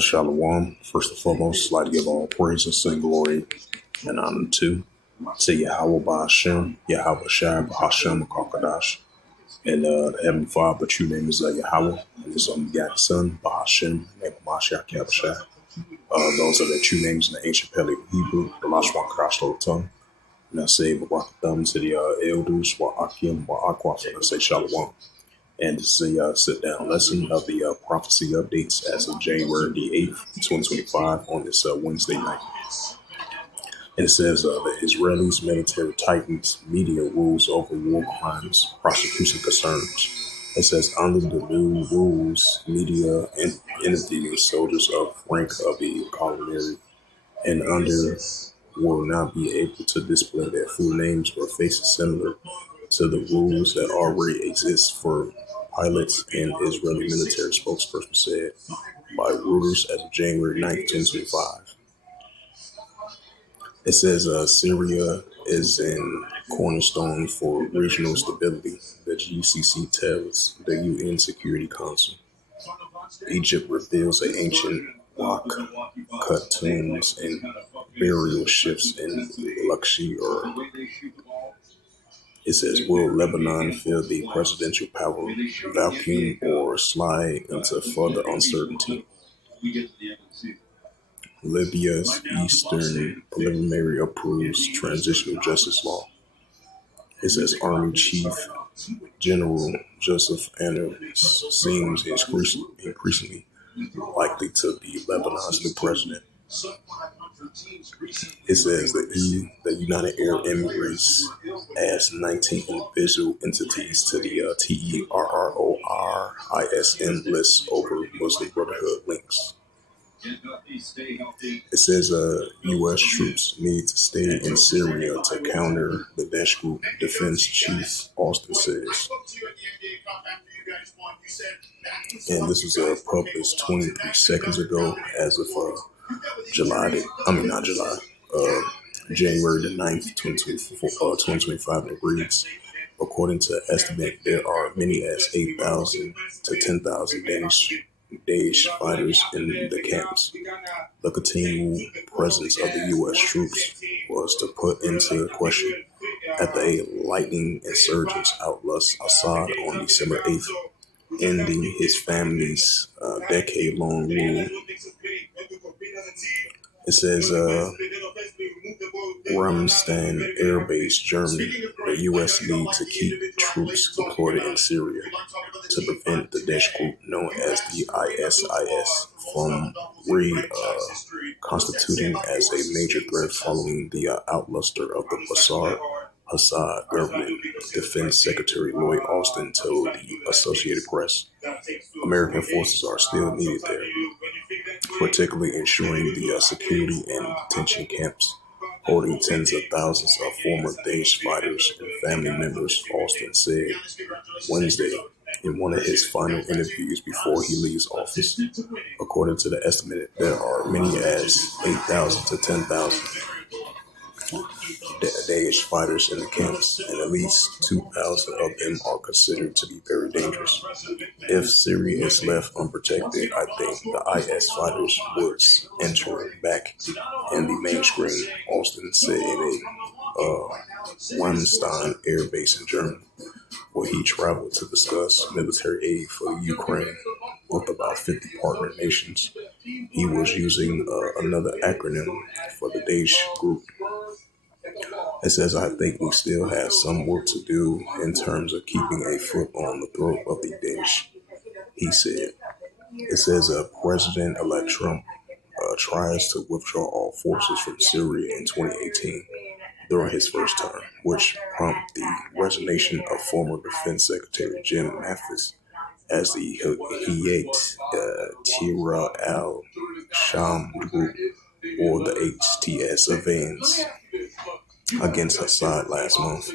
Shalom. First and foremost, I'd like to give all praises and glory and honor to Yahweh Ba'Hashem, Yahweh Shai Ba'Hashem Kakadash, and the Heavenly Father. The true name is Yahweh, and His unbegotten Son Ba'Hashem, name of Mashiach Yahushua. Those are the true names in the ancient Paleo Hebrew, the Lashwan Kadash Low Tongue. And I say Wa'akatham to the elders, Wa'akim, Wa'akwa, and I say Shalom. And this is a sit-down lesson of the prophecy updates as of January the 8th, 2025 on this Wednesday night. And it says the Israelis military tightens media rules over war crimes, prosecution concerns. It says under the new rules, media and interviewing soldiers of rank of the culinary and under will not be able to display their full names or faces similar to the rules that already exist for pilots, and Israeli military spokesperson said by Reuters as of January 9th, 2025. It says Syria is in cornerstone for regional stability, the GCC tells the UN Security Council. Egypt reveals an ancient rock-cut tombs and burial shifts in Luxor. It says, will Lebanon fill the presidential power vacuum or slide into further uncertainty? Libya's Eastern Preliminary approves transitional justice law. It says Army Chief General Joseph Anner seems increasingly likely to be Lebanon's new president. It says the United Arab Emirates adds 19 individual entities to the TERRORISM list over Muslim Brotherhood links. It says U.S. troops need to stay in Syria to counter the Daesh group, Defense Chief Austin says. And this was published 23 seconds ago as of January the 9th, 2025, and it reads, according to estimate, there are many as 8,000 to 10,000 Daesh fighters in the camps. The continual presence of the U.S. troops was to put into question after a lightning insurgents outlast Assad on December 8th, ending his family's decade-long rule. It says Ramstein Air Base, Germany. The U.S. need to keep troops deployed in Syria to prevent the Daesh group known as the ISIS from reconstituting as a major threat following the outluster of the Bashar Assad government. Defense Secretary Lloyd Austin told the Associated Press American forces are still needed there, particularly ensuring the security and detention camps holding tens of thousands of former Daesh fighters and family members, Austin said Wednesday in one of his final interviews before he leaves office. According to the estimate, there are many as 8,000 to 10,000 Daesh fighters in the camps, and at least 2,000 of them are considered to be very dangerous. If Syria is left unprotected, I think the IS fighters would enter back in the mainstream, Austin said in a Ramstein Air Base in Germany, where he traveled to discuss military aid for Ukraine with about 50 partner nations. He was using another acronym for the Daesh group. It says, I think we still have some work to do in terms of keeping a foot on the throat of the Daesh, he said. It says President-elect Trump tries to withdraw all forces from Syria in 2018 during his first term, which prompted the resignation of former Defense Secretary Jim Mattis as the Hayat Tahrir al-Sham group, or the HTS, advance against Assad last month.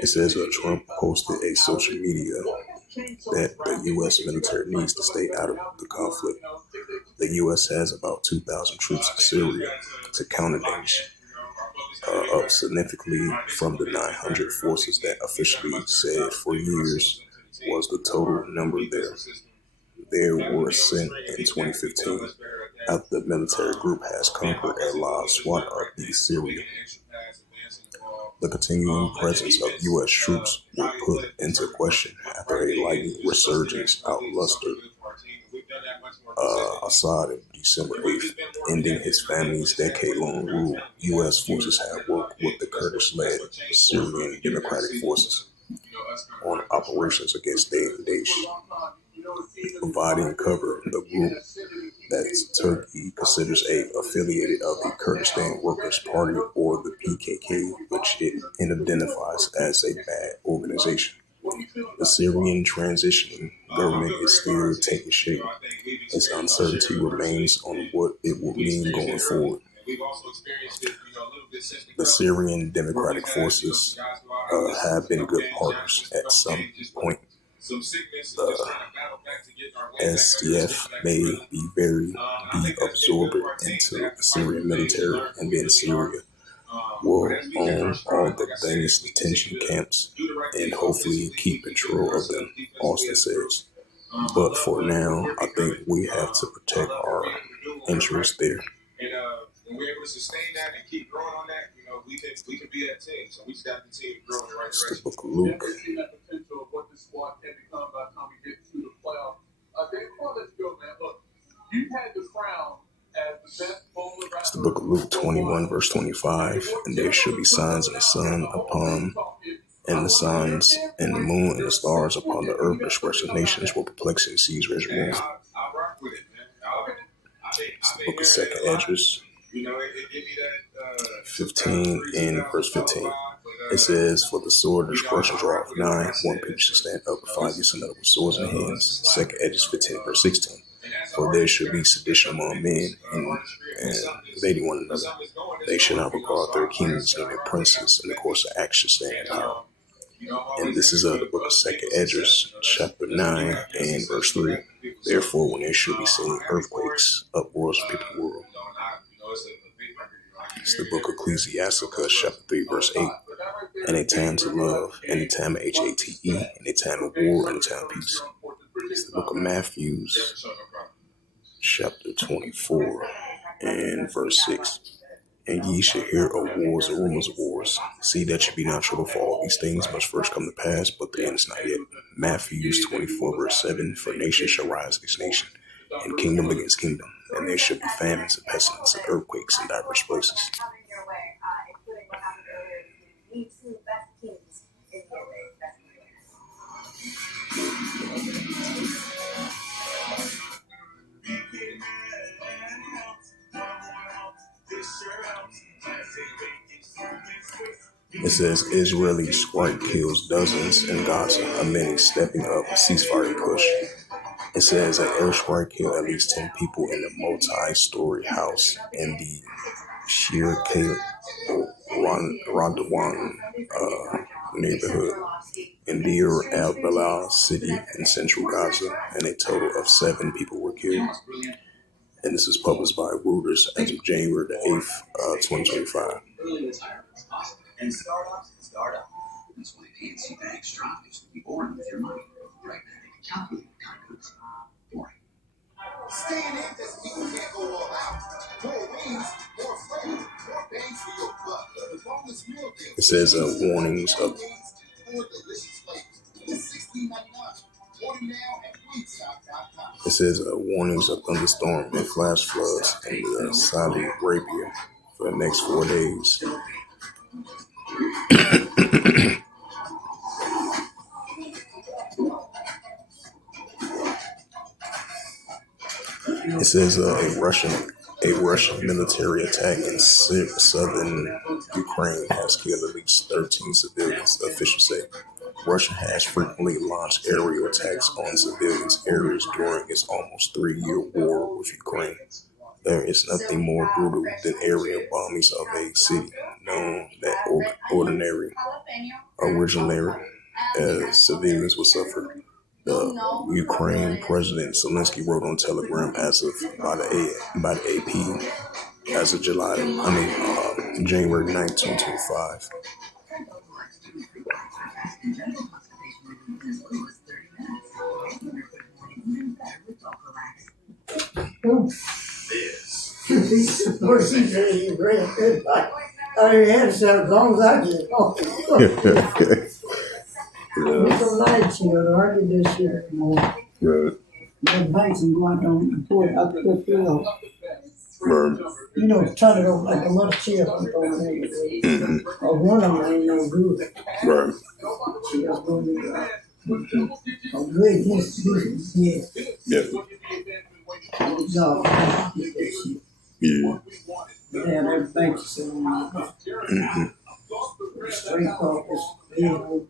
It says Trump posted a social media that the U.S. military needs to stay out of the conflict. The U.S. has about 2,000 troops in Syria to counter Daesh, up significantly from the 900 forces that officially said for years was the total number there. There were sent in 2015 after the military group has conquered a large swath of the Syria. The continuing presence of U.S. troops were put into question after a lightning resurgence outlustered Assad on December 8th, ending his family's decade-long rule. U.S. forces have worked with the Kurdish-led Syrian Democratic Forces on operations against Daesh, providing cover. The group that Turkey considers affiliated of the Kurdistan Workers' Party, or the PKK, which it identifies as a bad organization. The Syrian transitioning government is still taking shape, as uncertainty remains on what it will mean going forward. The Syrian Democratic Forces have been good partners at some point. The SDF may be absorbed into the Syrian military, and then Syria will own all the Danish detention camps and hopefully keep control of them, Austin says. But for now, I think we have to protect our interests there. When we're able to sustain that and keep growing on that, we can be that team. So we just got to continue to grow in the right direction. It's the book of Luke. See that potential of what this squad can become by the time we get to the playoff. Dave, before I let you go, man, look, you had the crown as the best bowler. It's the book of Luke 21, verse 25. And there should be signs in the sun upon, and the signs and the moon and the stars upon the earth, dispersing nations will perplexing seas reservoir. It's the book of Second Esdras, 15 and verse 15. It says, for the sword is crushed and draw off 9, one people shall stand up, and 5 you stand up with swords in hands. Second Esdras 15 verse 16. For there should be sedition among men, and invading one another. They shall not regard their kings and their princes, and the course of action stand in power. And this is the book of Second Esdras, chapter 9 and verse 3. Therefore, when there should be seen earthquakes, uproars of people in the world. It's the book of Ecclesiasticus, chapter 3, verse 8. And a time to love, and a time of HATE, and a time of war, and a time of peace. It's the book of Matthew, chapter 24, and verse 6. And ye shall hear of wars and rumors of wars. See that you be not troubled, for all these things must first come to pass, but the end is not yet. Matthew 24, verse 7. For nation shall rise against nation, and kingdom against kingdom, and there shall be famines and pestilence and earthquakes in diverse places. It says Israeli strike kills dozens in Gaza, amid stepping up ceasefire push. It says an airstrike killed at least 10 people in a multi-story house in the Shir Radwan neighborhood in Deir al-Balah city in central Gaza, and a total of 7 people were killed. And this is published by Reuters as of January the 8th, 2025. And startup. That's why PNC Bank strives to be boring with your money. Right now, they can calculate what kind of goods boring. Staying in doesn't mean you can't go all out. More wings, more flavor, more bangs for your buck. As long as meal deals. It says warnings of. It says warnings of thunderstorm and flash floods in Saudi Arabia for the next 4 days. It says a Russian military attack in southern Ukraine has killed at least 13 civilians, the officials say. Russia has frequently launched aerial attacks on civilians' areas during its almost 3-year war with Ukraine. There is nothing more brutal than aerial bombings of a city known that originally civilians would suffer. The Ukraine President Zelensky wrote on Telegram as of by the AP as of January 9, 2025. First he said he ran good like I didn't have to as long as I get home. It's a night shield, I did this year. Right. The banks and going on and pull it up the field. Right. You know, turn it over like a little chip and throw it in. Or one of them ain't no good. Right. Chip's going to a good his yeah. Yeah. No, Yeah. yeah, their banks sitting on that. Straight off this field.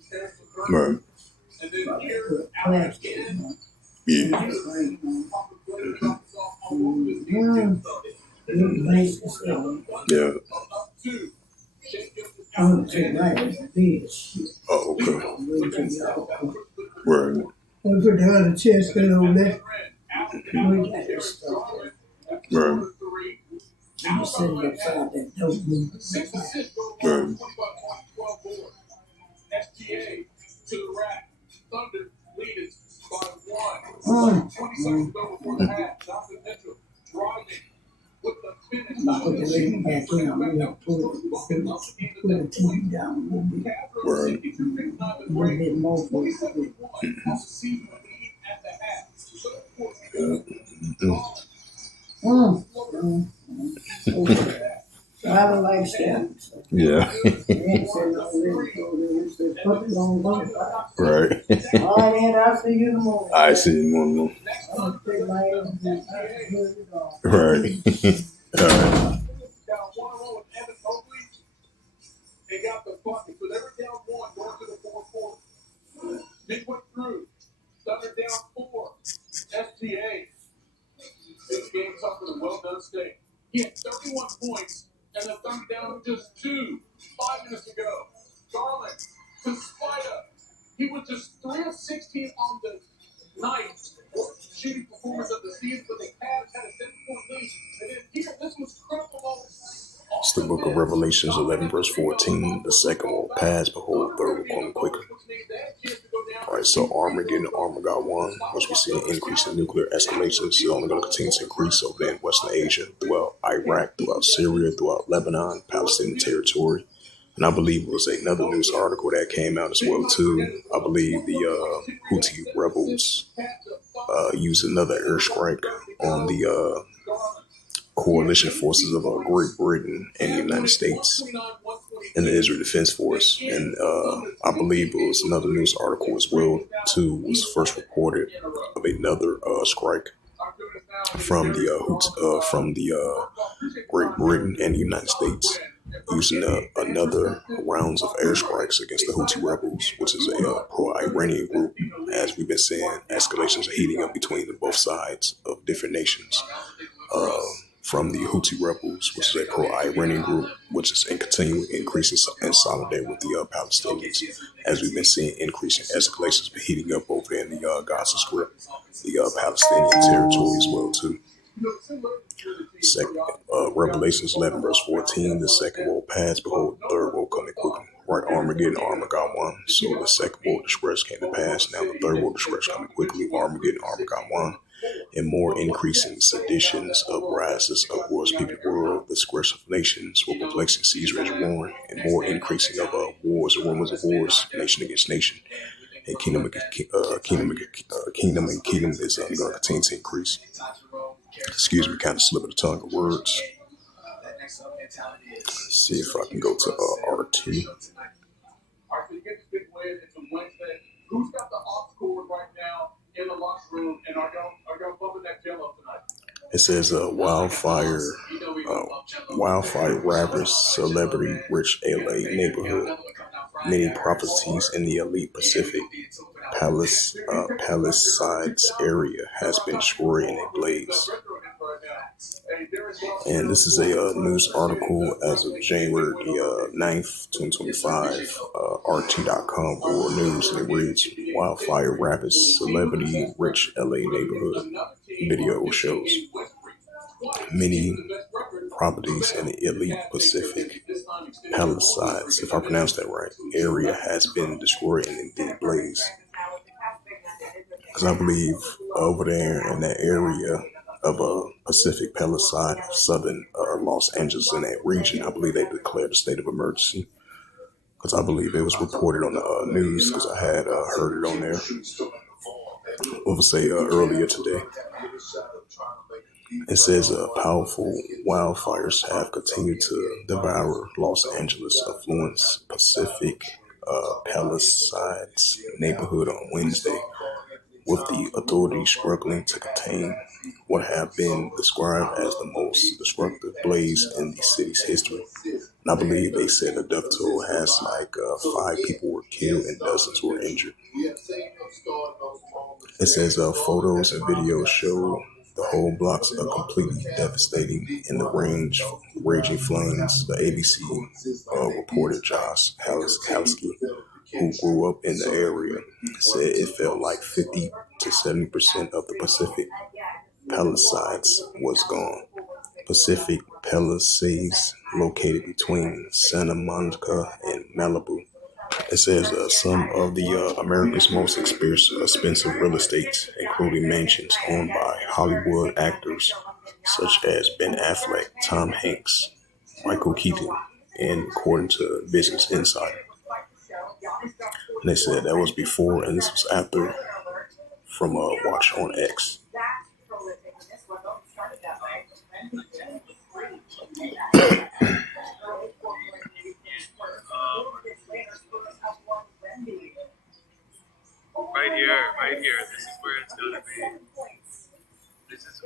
Right. Put plastic in Yeah. Yeah. I'm too right as a bitch. Oh, okay. Right. I put the other chest on there. We got this stuff. Right. I'm sitting outside that dope room. Right. I put the ring back in. I'm going to pull the team down a little bit. Right. A little bit more for it. So I don't like stamps. Yeah. Put it on one. Right. All right, Ed, I'll see you in the morning. I see you more. I'm going to take my ass and Right. All right. They got the bucket, so they were down one, going to the fourth quarter. Midway through, Thunder down 4. SGA. This game's up for the well-done state. He had 31 points, and the Thunder down just 2. 5 minutes to go. Garland to Spider. He was just 3 of 16 on the night. Worst shooting performance of the season, but the Cavs had a 7-point lead. And then here, this was critical. It's the book of Revelations 11, verse 14. The second will pass, behold, third will come quicker. Alright, so Armageddon, Armor got one, which we see an increase in nuclear escalations. It's only going to continue to increase over there in Western Asia, throughout Iraq, throughout Syria, throughout Lebanon, Palestinian territory. And I believe it was another news article that came out as well, too. I believe the Houthi rebels used another airstrike on the coalition forces of Great Britain and the United States and the Israel Defense Force. And I believe it was another news article as well, too, was first reported of another strike from the Great Britain and the United States using another rounds of airstrikes against the Houthi rebels, which is a pro-Iranian group. As we've been saying, escalations are heating up between both sides of different nations. From the Houthi rebels, which is a pro-Iranian group, which is in continuing increasing in solidarity with the Palestinians, as we've been seeing increasing escalations been heating up over there in the Gaza Strip, the Palestinian territory as well too. Second, Revelations 11 verse 14, the second will pass, behold, the third will come quickly. Right, Armageddon, Armor got one. So the second will distress came to pass. Now the third will distress coming quickly. Armageddon, Armor got one. And more increasing seditions, uprises, uproars, people the world, the disgrace of nations, will perplexing seas rage warring, and more increasing of wars and rumors of wars, nation against nation, and kingdom is going to continue to increase. Excuse me, kind of slip of the tongue of words. Let's see if I can go to RT. Who's got the off cord right now in the locker room, and are y'all bumping that jello tonight? It says wildfire ravaged celebrity rich LA neighborhood. Many properties in the elite Pacific Palisades area has been destroyed in a blaze. And this is a news article as of January the 9th, 2025, RT.com World News, and it reads, Wildfire ravaged celebrity rich LA neighborhood. Video shows many properties in the elite Pacific Palisades, if I pronounced that right, area has been destroyed in a blaze. Because I believe over there in that area, of Pacific Palisade, southern Los Angeles, in that region. I believe they declared a state of emergency because I believe it was reported on the news because I had heard it on there. We'll say earlier today. It says powerful wildfires have continued to devour Los Angeles affluent's Pacific Palisades neighborhood on Wednesday, with the authorities struggling to contain what have been described as the most destructive blaze in the city's history. And I believe they said the death toll has like 5 people were killed and dozens were injured. It says photos and videos show the whole blocks are completely devastating in the raging flames. The ABC reported Josh Halsky, who grew up in the area, said it felt like 50 to 70% of the Pacific Palisades was gone. Pacific Palisades, located between Santa Monica and Malibu. It says some of the America's most expensive real estate, including mansions owned by Hollywood actors such as Ben Affleck, Tom Hanks, Michael Keaton, and according to Business Insider. And they said that was before and this was after from Watch on X. Right here. This is where it's gonna be. This is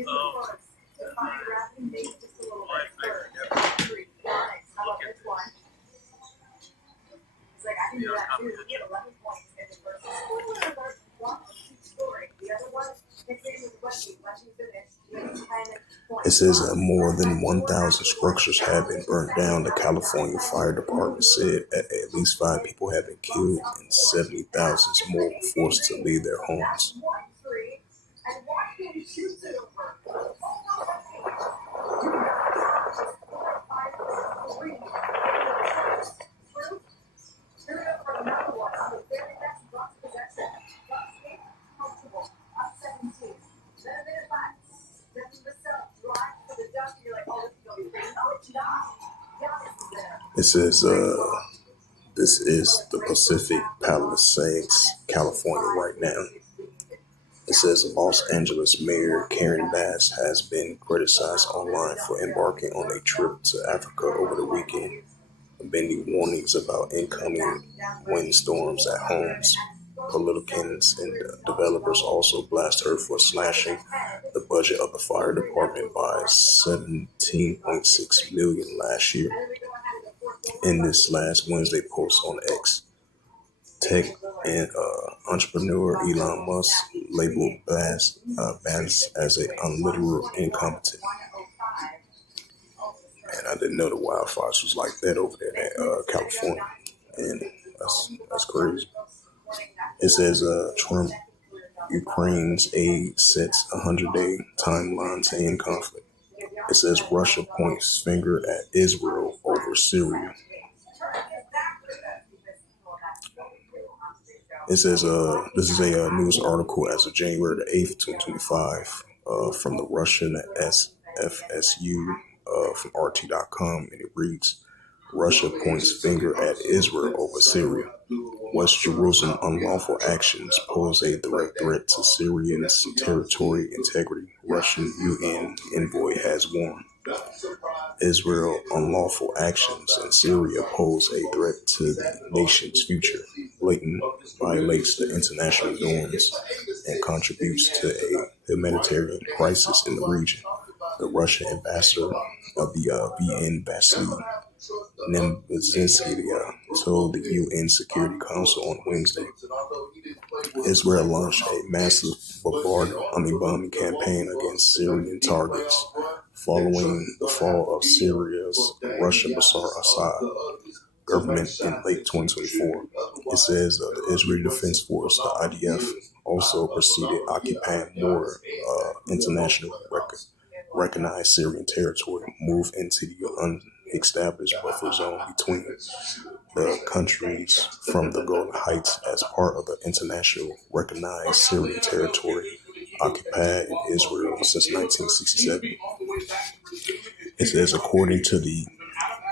It says that more than 1,000 structures have been burnt down. The California Fire Department said at least 5 people have been killed and 70,000 more were forced to leave their homes. It says this is the Pacific Palisades, California right now. It says Los Angeles Mayor Karen Bass has been criticized online for embarking on a trip to Africa over the weekend, amending warnings about incoming windstorms at homes. Politicians and developers also blast her for slashing the budget of the fire department by $17.6 million last year. In this last Wednesday post on X, tech and entrepreneur Elon Musk labeled Bass as a unliteral incompetent. And I didn't know the wildfires was like that over there in California, and that's crazy. It says Trump, Ukraine's aid sets a 100-day timeline to end conflict. It says Russia points finger at Israel over Syria. It says this is a news article as of January the 8th, 2025 from the Russian FSU from RT.com, and it reads, Russia points finger at Israel over Syria. West Jerusalem unlawful actions pose a direct threat to Syrians' territorial integrity, Russian UN envoy has warned. Israel unlawful actions in Syria pose a threat to the nation's future, blatant violates the international norms, and contributes to a humanitarian crisis in the region. The Russian ambassador of the VN, Vasily Nebzinski, told the UN Security Council on Wednesday. Israel launched a massive bombing campaign against Syrian targets following the fall of Syria's Russian Bashar Assad government in late 2024. It says the Israeli Defense Force, the IDF, also proceeded occupying more international recognized Syrian territory, move into the unestablished buffer zone between the countries from the Golan Heights as part of the international recognized Syrian territory occupied Israel since 1967. It says, according to the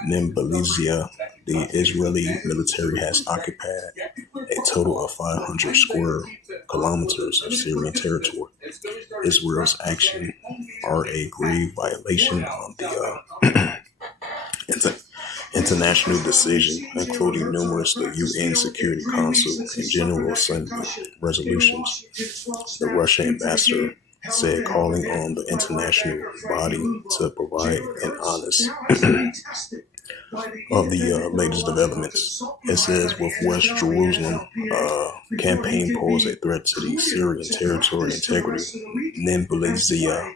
Nimbalizia, the Israeli military has occupied a total of 500 square kilometers of Syrian territory. Israel's actions are a grave violation of the international decision, including numerous the UN Security Council and General Assembly resolutions. The Russian ambassador said, calling on the international body to provide an honest of the latest developments. It says, with West Jerusalem campaign pose a threat to the Syrian territorial integrity, Nimbalizia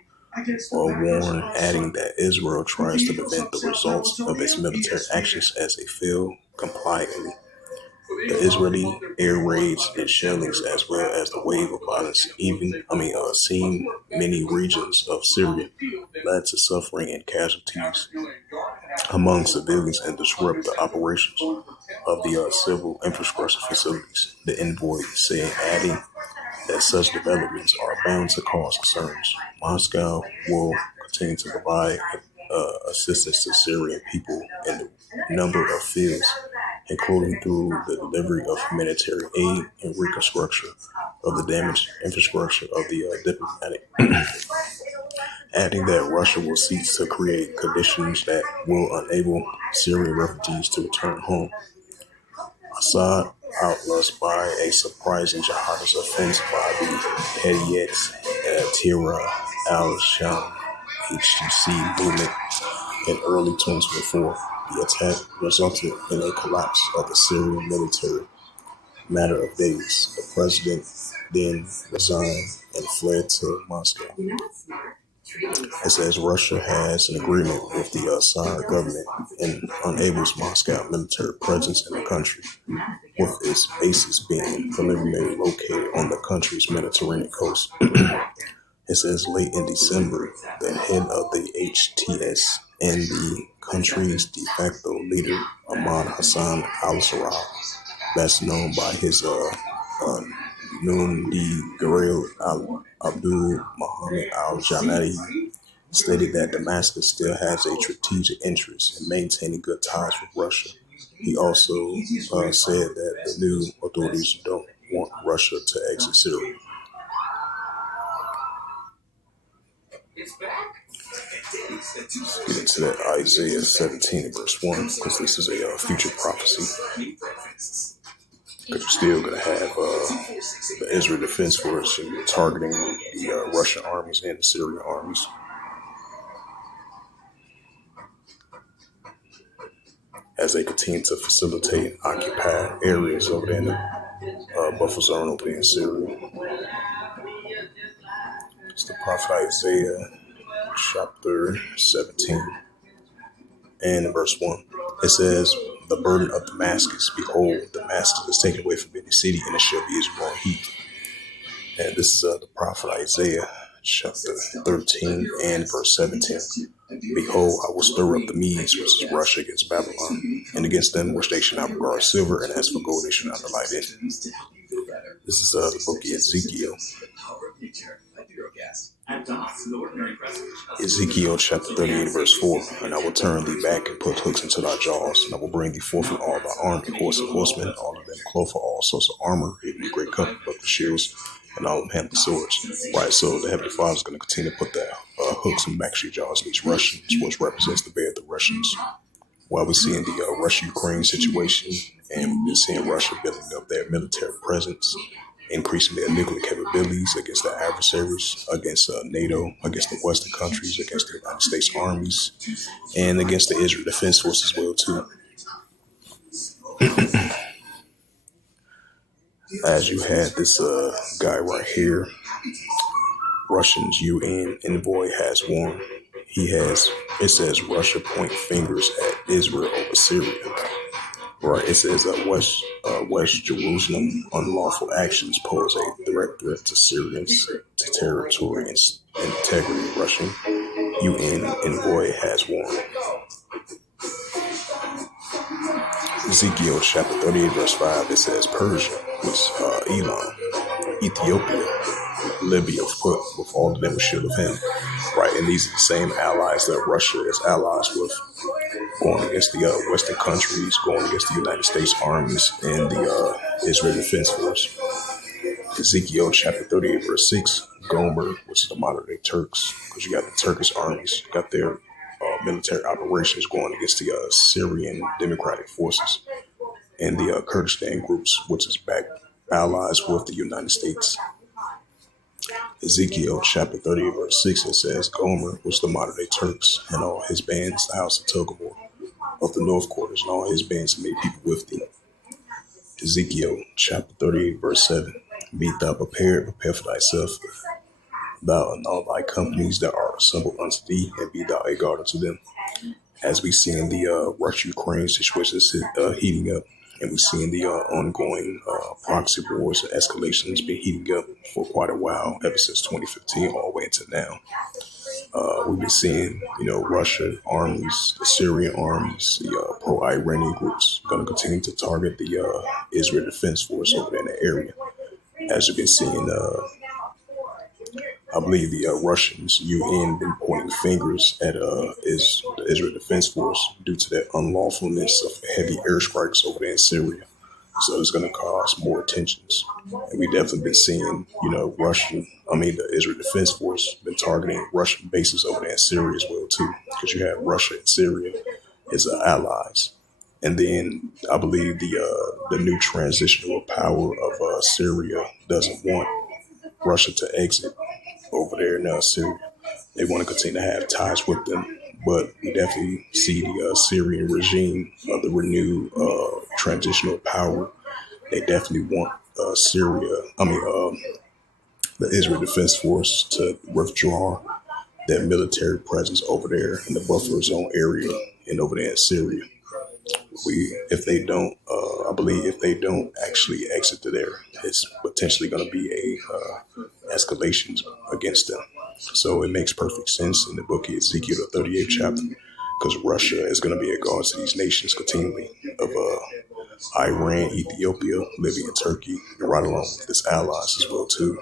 warned, adding that Israel tries to prevent the results of its military actions as they fail compliantly. The Israeli air raids and shellings, as well as the wave of violence, seen many regions of Syria, led to suffering and casualties among civilians and disrupt the operations of the civil infrastructure facilities. The envoy said, adding that such developments are bound to cause concerns. Moscow will continue to provide assistance to Syrian people in a number of fields, including through the delivery of humanitarian aid and reconstruction of the damaged infrastructure of the diplomatic, adding that Russia will seek to create conditions that will enable Syrian refugees to return home. Assad outlast by a surprising jihadist offense by the Hedayat Tehrir al-Sham HTC movement in early 2024. The attack resulted in a collapse of the Syrian military. Matter of days, the president then resigned and fled to Moscow. It says Russia has an agreement with the Assad government and enables Moscow military presence in the country, with its bases being preliminarily located on the country's Mediterranean coast. It says late in December, the head of the HTS and the country's de facto leader, Ahmad Hassan al-Sarraj, best known by his Noon de Guerrero Abdul Muhammad al-Jamadi, stated that Damascus still has a strategic interest in maintaining good ties with Russia. He also said that the new authorities don't want Russia to exit Syria. Get into that Isaiah 17 verse 1, because this is a future prophecy. Because you're still going to have the Israel Defense Force targeting the Russian armies and the Syrian armies. As they continue to facilitate and occupy areas over there in the buffer zone over there in Syria. It's the prophet Isaiah chapter 17 and verse 1. It says, the burden of Damascus, behold, Damascus is taken away from any city, and it shall be his warm heat. And this is the prophet Isaiah chapter 13 and verse 17. Behold, I will stir up the Medes, which is Russia, against Babylon, and against them which they shall not regard silver, and as for gold they shall not delight in. This is the book of Ezekiel. Ezekiel chapter 38 verse 4. And I will turn thee back and put hooks into thy jaws, and I will bring thee forth in all thy army, horse and horsemen, all of them clothed for all sorts of armor, even the great company, but the shields, and all of them handle swords. Right, so the Heavenly Father is going to continue to put that hooks in the back of your jaws of these Russians, which represents the bay of the Russians. While we're seeing the Russia-Ukraine situation, and we've been seeing Russia building up their military presence, increasing their nuclear capabilities against their adversaries, against NATO, against the Western countries, against the United States armies, and against the Israel Defense Force as well, too. As you had this guy right here, Russia's UN envoy has warned. It says Russia point fingers at Israel over Syria. Right, it says West Jerusalem unlawful actions pose a direct threat to Syrians, to territory and integrity. Russian UN envoy has warned. Ezekiel chapter 38 verse 5, it says Persia, which Elam, Ethiopia, Libya put with all the membership of him, right? And these are the same allies that Russia is allies with, going against the Western countries, going against the United States armies and the Israel Defense Force. Ezekiel chapter 38, verse 6, Gomer, which is the modern day Turks, because you got the Turkish armies, got their military operations going against the Syrian Democratic Forces and the Kurdistan groups, which is back allies with the United States. Ezekiel chapter 38, verse 6, it says, Gomer, which is the modern day Turks, and all his bands, the house of Togarmah, of the north quarters, and all his bands made people with thee. Ezekiel chapter 38, verse 7. Be thou prepared, prepare for thyself, thou and all thy companies that are assembled unto thee, and be thou a guard unto them. As we see in the Russia-Ukraine situation heating up, and we see in the ongoing proxy wars and escalations been heating up for quite a while, ever since 2015 all the way into now. We've been seeing, Russian armies, the Syrian armies, the pro-Iranian groups going to continue to target the Israel Defense Force over there in the area. As you've been seeing, I believe the Russians, UN, been pointing fingers at the Israel Defense Force due to that unlawfulness of heavy airstrikes over there in Syria. So it's going to cause more tensions. And we definitely been seeing, the Israel Defense Force been targeting Russian bases over there in Syria as well, too, because you have Russia and Syria as allies. And then I believe the new transitional power of Syria doesn't want Russia to exit over there in Syria. They want to continue to have ties with them, but we definitely see the Syrian regime of the renewed transitional power. They definitely want the Israel Defense Force to withdraw their military presence over there in the buffer zone area and over there in Syria. I believe if they don't actually exit to there, it's potentially going to be a escalations against them. So it makes perfect sense in the book of Ezekiel, the 38th chapter, because Russia is going to be a guard to these nations continually of Iran, Ethiopia, Libya, and Turkey, and right along with its allies as well too,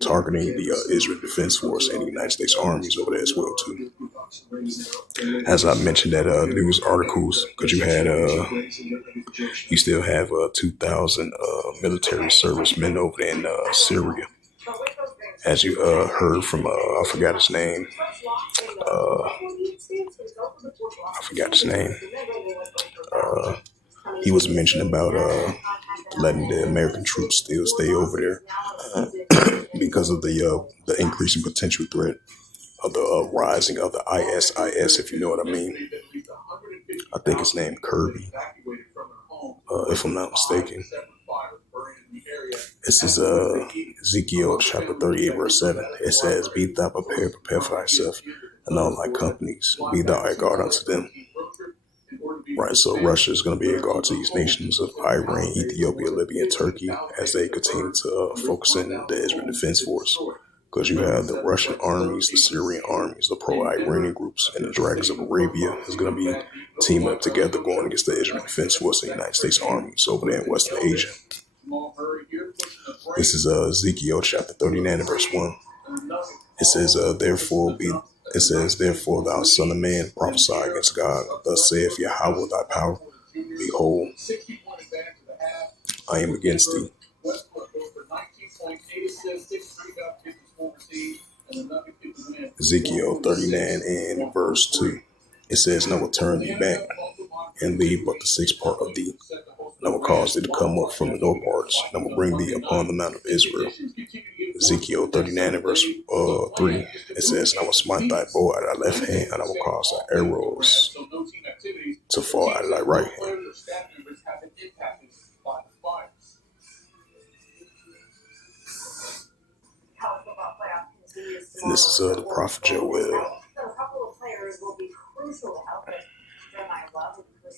targeting the Israel Defense Force and the United States armies over there as well too. As I mentioned that news articles, because you still have 2,000 military servicemen over there in Syria. As you heard from, I forgot his name. He was mentioning about letting the American troops still stay over there because of the increasing potential threat of the rising of the ISIS, if you know what I mean. I think his name Kirby, if I'm not mistaken. This is Ezekiel chapter 38, verse 7. It says, Be thou prepared, prepare for thyself, and all thy companies, be thou a guard unto them. Right, so Russia is going to be a guard to these nations of Iran, Ethiopia, Libya, and Turkey as they continue to focus in the Israel Defense Force. Because you have the Russian armies, the Syrian armies, the pro-Iranian groups, and the Dragons of Arabia is going to be teaming up together going against the Israel Defense Force and the United States armies over there in Western Asia. This is Ezekiel chapter 39, verse 1. It says, Therefore, thou son of man, prophesy against God. Thus saith Yahweh thy power. Behold, I am against thee. Ezekiel 39 and verse 2. It says, And I will turn thee back and leave but the sixth part of thee. And I will cause thee to come up from the north parts, and I will bring thee upon the mount of Israel. Ezekiel 39 and verse 3. It says, And I will smite thy bow out of thy left hand, and I will cause thy arrows to fall out of thy right hand. And this is the prophet Joel.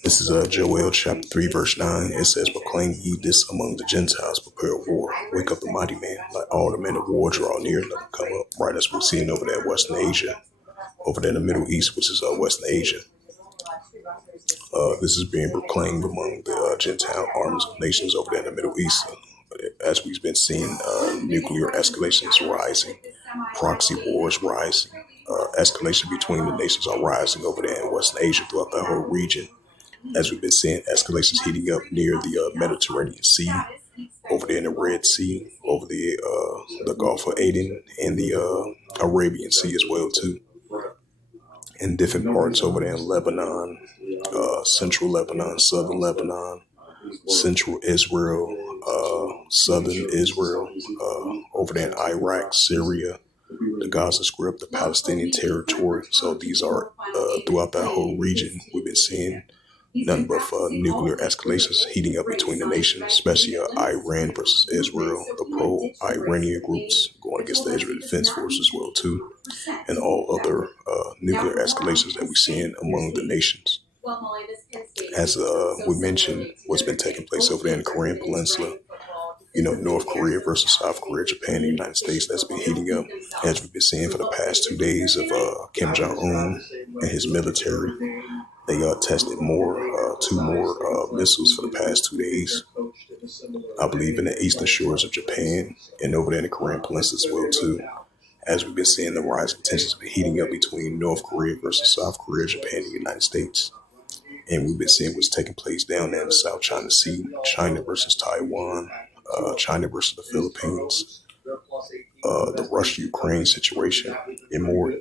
This is Joel chapter 3, verse 9. It says, Proclaim ye this among the Gentiles, prepare war. Wake up the mighty man, let all the men of war draw near, let them come up. Right as we're seeing over there in Western Asia, over there in the Middle East, which is Western Asia. This is being proclaimed among the Gentile armies of nations over there in the Middle East. as we've been seeing nuclear escalations rising, proxy wars rising, escalation between the nations are rising over there in Western Asia throughout the whole region. As we've been seeing escalations heating up near the Mediterranean Sea, over there in the Red Sea, over the Gulf of Aden, and the Arabian Sea as well too, in different parts over there in Lebanon, central Lebanon, southern Lebanon, central Israel, southern Israel, over there in Iraq, Syria, the Gaza Strip, the Palestinian territory. So these are throughout that whole region. We've been seeing nothing but nuclear escalations heating up between the nations, especially Iran versus Israel, the pro-Iranian groups going against the Israel Defense Force as well too, and all other nuclear escalations that we're seeing among the nations. As we mentioned, what's been taking place over there in the Korean Peninsula, North Korea versus South Korea, Japan, and the United States, that's been heating up, as we've been seeing for the past 2 days of Kim Jong-un and his military. They tested two more missiles for the past 2 days, I believe, in the eastern shores of Japan and over there in the Korean Peninsula as well too. As we've been seeing the rising tensions heating up between North Korea versus South Korea, Japan, and the United States. And we've been seeing what's taking place down there in the South China Sea, China versus Taiwan, China versus the Philippines, the Russia-Ukraine situation, and more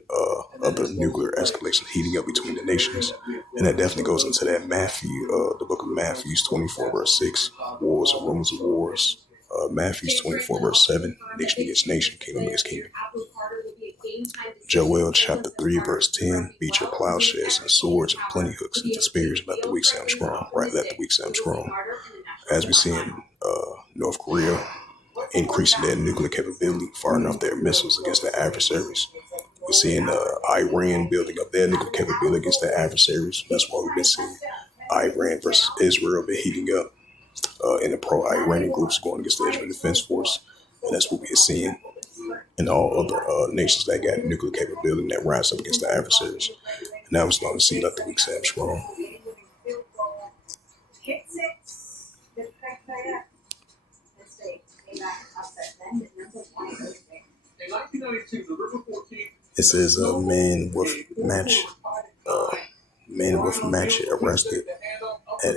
other nuclear escalation heating up between the nations. And that definitely goes into that the book of Matthew 24 verse 6, wars and rumors of wars. Matthew 24 verse 7, nation against nation, kingdom against kingdom. Joel chapter 3 verse 10, beat your plowshares and swords and plenty hooks into spears, and let the weak say I'm strong. Right, let the weak say I'm strong. As we see in North Korea increasing their nuclear capability, firing off their missiles against their adversaries. We're seeing Iran building up their nuclear capability against their adversaries. That's why we've been seeing Iran versus Israel been heating up, and the pro-Iranian groups going against the Israel Defense Force. And that's what we're seeing in all other nations that got nuclear capability that rise up against the adversaries. And now we're starting to see like the weak say I'm strong. It says a man with match arrested at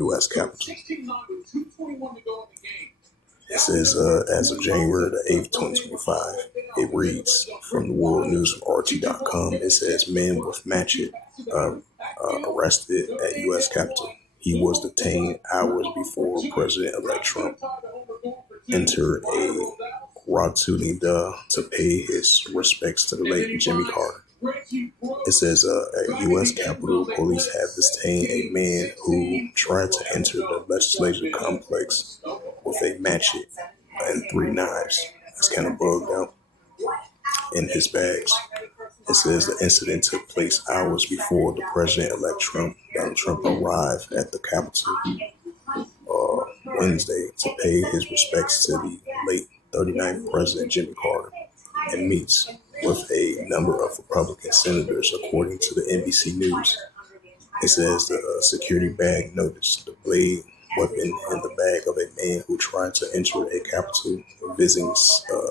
U.S. Capitol. It says as of January the 8th, 2025, it reads from the World News from RT.com. It says man with machete arrested at U.S. Capitol. He was detained hours before President-elect Trump entered a rotunda to pay his respects to the late Jimmy Carter. It says at U.S. Capitol, police have detained a man who tried to enter the legislative complex with a machete and 3 knives. That's kind of bugged out in his bags. It says the incident took place hours before the President-elect Donald Trump, arrived at the Capitol Wednesday to pay his respects to the late 39th President Jimmy Carter and meets with a number of Republican senators, according to the NBC News. It says the security bag noticed the blade weapon in the bag of a man who tried to enter a Capitol visiting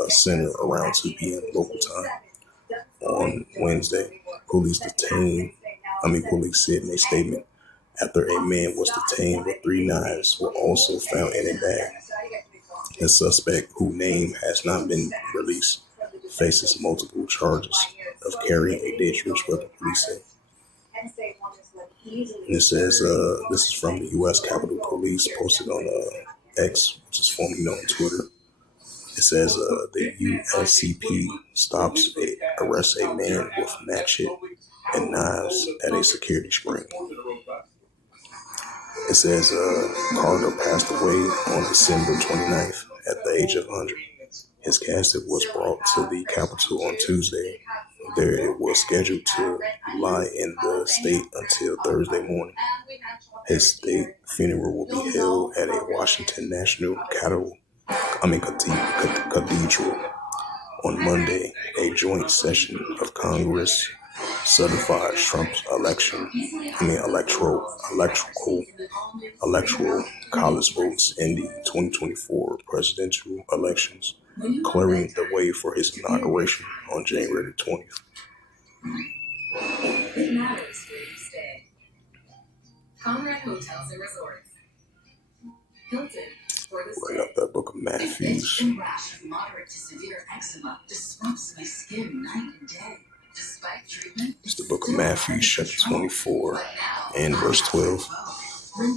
center around 2 p.m. local time on Wednesday. Police said in a statement, after a man was detained with 3 knives were also found in a bag. The suspect, whose name has not been released, faces multiple charges of carrying a dangerous weapon, police say. And it says this is from the U.S. Capitol Police, posted on X, which is formerly known Twitter. It says the USCP arrests a man with machete and knives at a security screen. It says Carter passed away on December 29th at the age of 100. His casket was brought to the Capitol on Tuesday. There it was scheduled to lie in the state until Thursday morning. His state funeral will be held at a Washington National Cathedral on Monday. A joint session of Congress certified Trump's electoral college votes in the 2024 presidential elections, clearing the way for his inauguration on January 20th. It matters where you stay. Conrad Hotels and Resorts. Hilton for the Bring up that book of Matthews. An itch and rash of moderate to severe eczema disrupts my skin night and day. Despite treatment, It's the book of Matthew, chapter 24 and verse 12.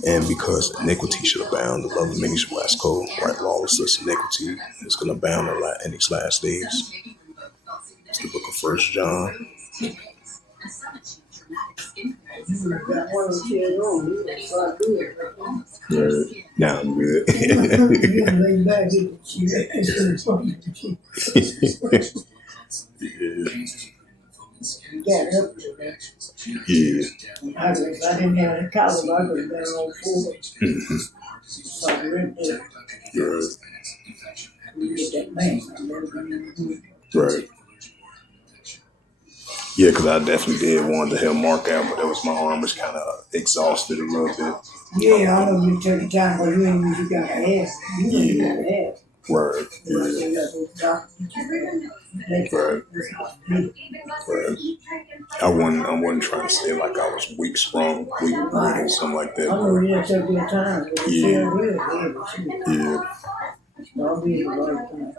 And because iniquity shall abound, the love of many shall wax cold. Right, lawlessness, iniquity is going to abound in these last days. It's the book of 1 John. Now I'm good. Got up to that. Yeah. I didn't have any college, I could have been on four. So I went there. Right. We get that man. I never been able to do it. Right. Yeah, because I definitely did want to help Mark out, but that was my arm was kind of exhausted a little bit. Yeah, I know you took the time, but you ain't usually got to ask. You ain't got to ask. Right. You know, Yeah. they got those doctors. Right. Right. I wasn't trying to say like I was weak, strong, weak, or something like that. I know you took your time, but it's Yeah. still real. Yeah. I'll be the right thing.